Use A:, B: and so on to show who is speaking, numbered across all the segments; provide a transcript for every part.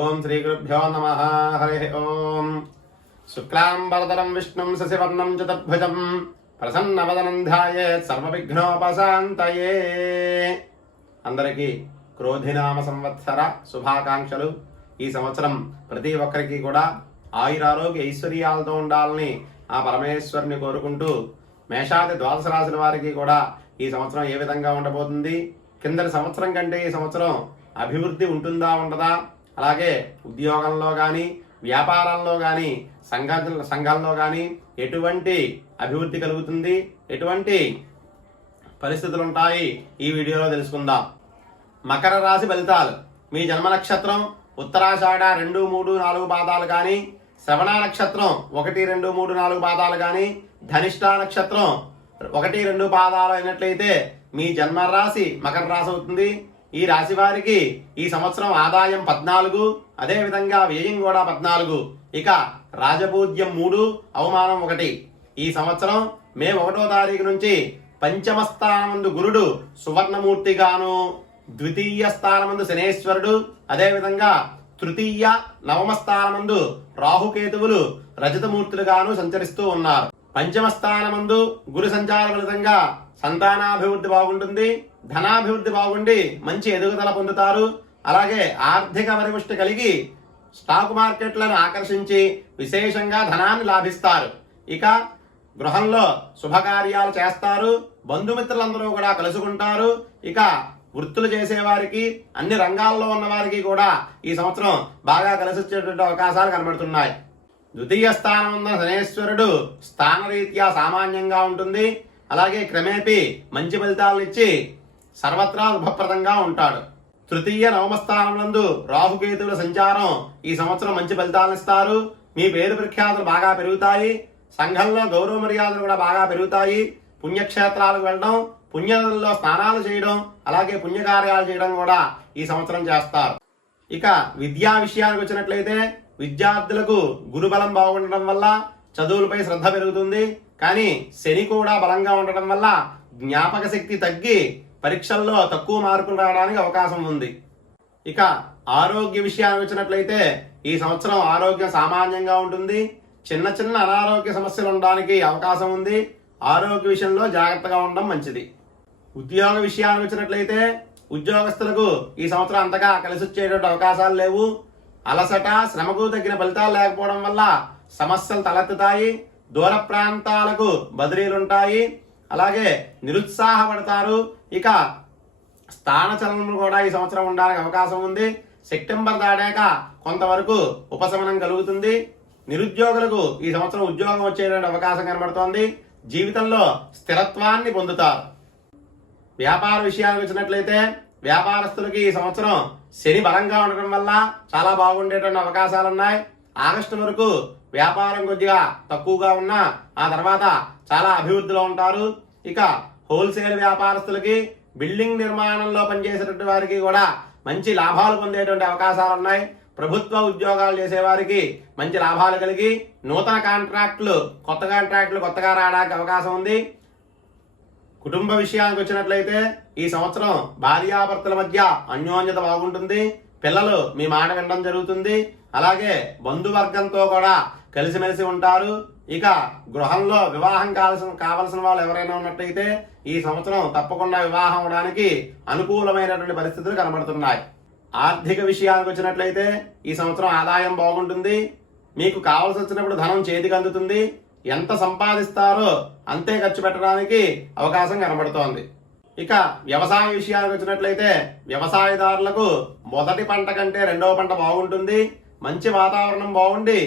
A: ఓం శ్రీ గురుభ్యో నమ. హరి ఓం. శుక్లాంబరదరం విష్ణుం శశివర్ణం చతుర్భుజం ప్రసన్నవదనం ధ్యాయేత్ సర్వవిఘ్నోపశాంతయే. అందరికీ క్రోధినామ సంవత్సర శుభాకాంక్షలు. ఈ సంవత్సరం ప్రతి ఒక్కరికి కూడా ఆయురారోగ్య ఐశ్వర్యాలతో ఉండాలని ఆ పరమేశ్వరుని కోరుకుంటూ మేషాది ద్వాదశ రాశుల వారికి కూడా ఈ సంవత్సరం ఏ విధంగా ఉండబోతుంది? కిందటి సంవత్సరం కంటే ఈ సంవత్సరం అభివృద్ధి ఉంటుందా ఉండదా? అలాగే ఉద్యోగంలో కానీ వ్యాపారంలో కానీ సంఘ సంఘంలో కానీ ఎటువంటి అభివృద్ధి కలుగుతుంది? ఎటువంటి పరిస్థితులు ఉంటాయి ఈ వీడియోలో తెలుసుకుందాం. మకర రాశి ఫలితాలు. మీ జన్మ నక్షత్రం ఉత్తరాషాఢ రెండు మూడు నాలుగు పాదాలు కానీ శ్రవణ నక్షత్రం ఒకటి రెండు మూడు నాలుగు పాదాలు కానీ ధనిష్ట నక్షత్రం ఒకటి రెండు పాదాలు అయినట్లయితే మీ జన్మ రాశి మకర రాశి అవుతుంది. ఈ రాశి వారికి ఈ సంవత్సరం ఆదాయం పద్నాలుగు అదేవిధంగా వ్యయం కూడా పద్నాలుగు. ఇక రాజపూజ్యం మూడు అవమానం ఒకటి. ఈ సంవత్సరం మే ఒకటో తారీఖు నుంచి పంచమ స్థానమందు గురుడు సువర్ణమూర్తిగాను ద్వితీయ స్థానమందు శనేశ్వరుడు అదేవిధంగా తృతీయ నవమ స్థానమందు రాహుకేతువులు రజతమూర్తులుగాను సంచరిస్తూ ఉన్నారు. పంచమ స్థానమందు గురు సంచార ఫలితంగా సంతానాభివృద్ధి బాగుంటుంది. ధనాభివృద్ధి బాగుండి మంచి ఎదుగుదల పొందుతారు. అలాగే ఆర్థిక పరిపుష్టి కలిగి స్టాక్ మార్కెట్లను ఆకర్షించి విశేషంగా ధనాన్ని లాభిస్తారు. ఇక గృహంలో శుభకార్యాలు చేస్తారు. బంధుమిత్రులందరూ కూడా కలుసుకుంటారు. ఇక వృత్తులు చేసేవారికి అన్ని రంగాల్లో ఉన్న వారికి కూడా ఈ సంవత్సరం బాగా కలిసి వచ్చేటువంటి అవకాశాలు కనబడుతున్నాయి. ద్వితీయ స్థానం ఉన్న శనేశ్వరుడు స్థానరీత్యా సామాన్యంగా ఉంటుంది. అలాగే క్రమేపీ మంచి ఫలితాలను ఇచ్చి సర్వత్రా శుభప్రదంగా ఉంటాడు. తృతీయ నవమ రాహుకేతువుల సంచారం ఈ సంవత్సరం మంచి ఫలితాలను ఇస్తారు. మీ పేరు ప్రఖ్యాతులు బాగా పెరుగుతాయి. సంఘంలో గౌరవ మర్యాదలు కూడా బాగా పెరుగుతాయి. పుణ్యక్షేత్రాలకు వెళ్ళడం పుణ్యనదుల్లో స్నానాలు చేయడం అలాగే పుణ్యకార్యాలు చేయడం కూడా ఈ సంవత్సరం చేస్తారు. ఇక విద్యా విషయానికి వచ్చినట్లయితే విద్యార్థులకు గురుబలం బాగుండడం వల్ల చదువులపై శ్రద్ధ పెరుగుతుంది. కానీ శని కూడా బలంగా ఉండడం వల్ల జ్ఞాపక శక్తి తగ్గి పరీక్షల్లో తక్కువ మార్కులు రావడానికి అవకాశం ఉంది. ఇక ఆరోగ్య విషయానికి వచ్చినట్లయితే ఈ సంవత్సరం ఆరోగ్యం సామాన్యంగా ఉంటుంది. చిన్న చిన్న అనారోగ్య సమస్యలు ఉండడానికి అవకాశం ఉంది. ఆరోగ్య విషయంలో జాగ్రత్తగా ఉండడం మంచిది. ఉద్యోగ విషయానికి వచ్చినట్లయితే ఉద్యోగస్తులకు ఈ సంవత్సరం అంతగా కలిసి వచ్చేటువంటి అవకాశాలు లేవు. అలసట శ్రమకు తగిన ఫలితాలు లేకపోవడం వల్ల సమస్యలు తలెత్తుతాయి. దూర ప్రాంతాలకు బదిలీలుంటాయి. అలాగే నిరుత్సాహపడతారు. ఇక స్థాన స్థానచలనం కూడా ఈ సంవత్సరం ఉండడానికి అవకాశం ఉంది. సెప్టెంబర్ దాటాక కొంతవరకు ఉపశమనం కలుగుతుంది. నిరుద్యోగులకు ఈ సంవత్సరం ఉద్యోగం వచ్చేటువంటి అవకాశం కనబడుతోంది. జీవితంలో స్థిరత్వాన్ని పొందుతారు. వ్యాపార విషయాలు వచ్చినట్లయితే వ్యాపారస్తులకి ఈ సంవత్సరం శని బలంగా ఉండటం వల్ల చాలా బాగుండేటువంటి అవకాశాలు ఉన్నాయి. ఆగస్టు వరకు వ్యాపారం కొద్దిగా తక్కువగా ఉన్నా ఆ తర్వాత చాలా అభివృద్ధిలో ఉంటారు. ఇక హోల్సేల్ వ్యాపారస్తులకి బిల్డింగ్ నిర్మాణంలో పనిచేసేటువంటి వారికి కూడా మంచి లాభాలు పొందేటువంటి అవకాశాలు ఉన్నాయి. ప్రభుత్వ ఉద్యోగాలు చేసేవారికి మంచి లాభాలు కలిగి నూతన కాంట్రాక్టులు కొత్త కాంట్రాక్టులు కొత్తగా రావడానికి అవకాశం ఉంది. కుటుంబ విషయానికి వచ్చినట్లయితే ఈ సంవత్సరం భార్యాభర్తల మధ్య అన్యోన్యత బాగుంటుంది. పిల్లలు మీ మాట వినడం జరుగుతుంది. అలాగే బంధువర్గంతో కూడా కలిసిమెలిసి ఉంటారు. ఇక గృహంలో వివాహం కావాల్సిన కావలసిన వాళ్ళు ఎవరైనా ఉన్నట్టయితే ఈ సంవత్సరం తప్పకుండా వివాహం అవడానికి అనుకూలమైనటువంటి పరిస్థితులు కనబడుతున్నాయి. ఆర్థిక విషయానికి వచ్చినట్లయితే ఈ సంవత్సరం ఆదాయం బాగుంటుంది. మీకు కావలసి వచ్చినప్పుడు ధనం చేతికి అందుతుంది. ఎంత సంపాదిస్తారో అంతే ఖర్చు పెట్టడానికి అవకాశం కనబడుతోంది. ఇక వ్యవసాయ విషయానికి వచ్చినట్లయితే వ్యవసాయదారులకు మొదటి పంట కంటే రెండవ పంట బాగుంటుంది. మంచి వాతావరణం బాగుండి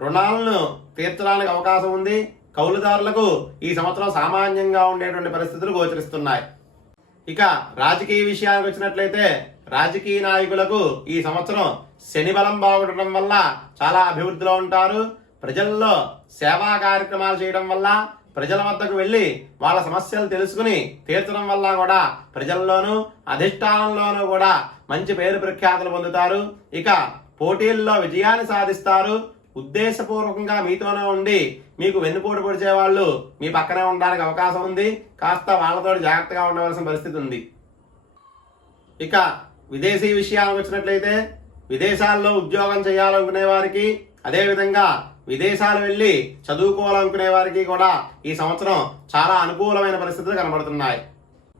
A: రుణాలను తీర్చడానికి అవకాశం ఉంది. కౌలుదారులకు ఈ సంవత్సరం సామాన్యంగా ఉండేటువంటి పరిస్థితులు గోచరిస్తున్నాయి. ఇక రాజకీయ విషయానికి వచ్చినట్లయితే రాజకీయ నాయకులకు ఈ సంవత్సరం శని బలం బాగుండటం వల్ల చాలా అభివృద్ధిలో ఉంటారు. ప్రజల్లో సేవా కార్యక్రమాలు చేయడం వల్ల ప్రజల వద్దకు వెళ్ళి వాళ్ళ సమస్యలు తెలుసుకుని తీర్చడం వల్ల కూడా ప్రజల్లోనూ అధిష్టానంలోనూ కూడా మంచి పేరు ప్రఖ్యాతులు పొందుతారు. ఇక పోటీల్లో విజయాన్ని సాధిస్తారు. ఉద్దేశపూర్వకంగా మీతోనే ఉండి మీకు వెన్నుపోటు పొడిచే వాళ్ళు మీ పక్కనే ఉండడానికి అవకాశం ఉంది. కాస్త వాళ్ళతో జాగ్రత్తగా ఉండవలసిన పరిస్థితి ఉంది. ఇక విదేశీ విషయాలకు వచ్చినట్లయితే విదేశాల్లో ఉద్యోగం చేయాలనుకునే వారికి అదేవిధంగా విదేశాలు వెళ్ళి చదువుకోవాలనుకునే వారికి కూడా ఈ సంవత్సరం చాలా అనుకూలమైన పరిస్థితులు కనబడుతున్నాయి.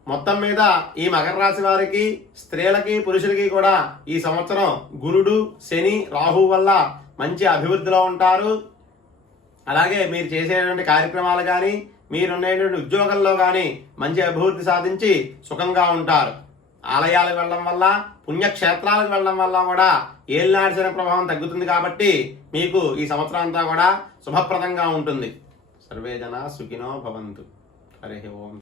A: మొత్తం మీద ఈ మకర రాశి వారికి స్త్రీలకి పురుషులకి కూడా ఈ సంవత్సరం గురుడు శని రాహు వల్ల మంచి అభివృద్ధిలో ఉంటారు. అలాగే మీరు చేసేటువంటి కార్యక్రమాలు కానీ మీరున్నటువంటి ఉద్యోగంలో కానీ మంచి అభివృద్ధి సాధించి సుఖంగా ఉంటారు. ఆలయాలకు వెళ్ళడం వల్ల పుణ్యక్షేత్రాలకు వెళ్ళడం వల్ల కూడా ఏలినాడిసిన ప్రభావం తగ్గుతుంది కాబట్టి మీకు ఈ సంవత్సరం అంతా కూడా శుభప్రదంగా ఉంటుంది. సర్వేజన సుఖినో భవంతు. హరి ఓం.